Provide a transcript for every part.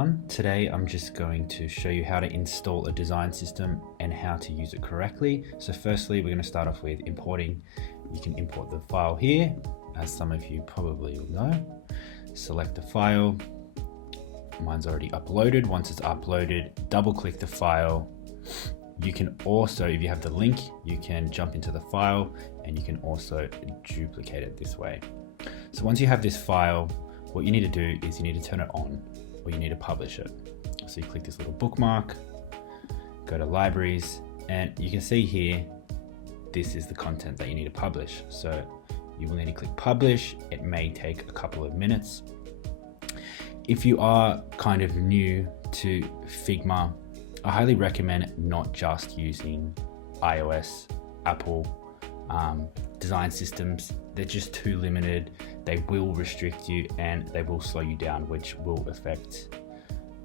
everyone. Today I'm just going to show you how to install a design system and how to use it correctly. So firstly, we're going to start off with importing. You can import the file here, as some of you probably will know. Select the file. Mine's already uploaded. Once it's uploaded, double click the file. You can also, if you have the link, you can jump into the file and you can also duplicate it this way. So once you have this file, what you need to do is you need to turn it on, or you need to publish it. So you click this little bookmark, go to libraries, and you can see here, this is the content that you need to publish. So you will need to click publish. It may take a couple of minutes. If you are kind of new to Figma, I highly recommend not just using iOS, Apple design systems. They're just too limited. They will restrict you and they will slow you down, which will affect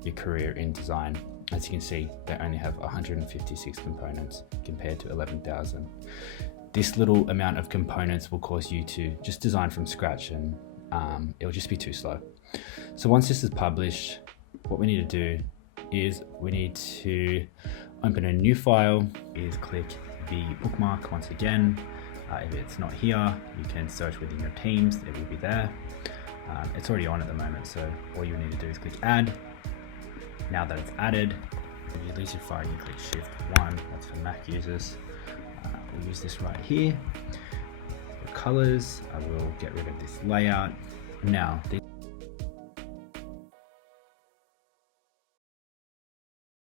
your career in design. As you can see, they only have 156 components compared to 11,000. This little amount of components will cause you to just design from scratch, and it'll just be too slow. So once this is published, what we need to do is we need to open a new file. Is click the bookmark once again. If it's not here, you can search within your teams, it will be there. It's already on at the moment, so all you need to do is click add. Now that it's added, if you lose your file, you click Shift 1, that's for Mac users. We'll use this right here. For colors, I will get rid of this layout. Now, these